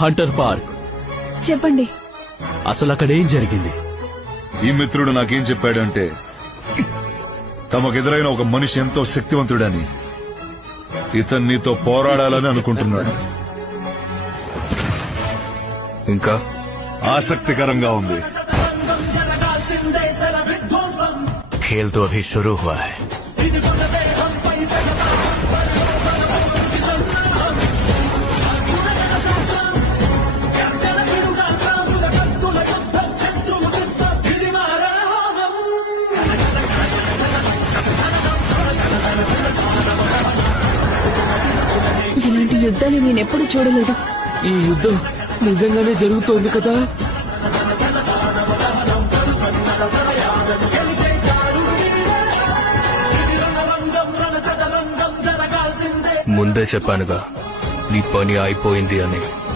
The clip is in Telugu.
Hunter park. చెప్పండి. అసలు అక్కడ ఏం జరిగింది? ఈ మిత్రుడు నాకేం చెప్పాడంటే తమకెదురైన ఒక మనిషి ఎంతో శక్తివంతుడని, ఇతను నీతో పోరాడాలని అనుకుంటున్నాడు. ఇంకా ఆసక్తికరంగా ఉంది. खेल तो अभी शुरू हुआ है. ఇలాంటి యుద్ధాలు నేనెప్పుడు చూడలేదు. ఈ యుద్ధం నిజంగానే జరుగుతోంది కదా? ముందే చెప్పానుగా నీ పని అయిపోయింది అని.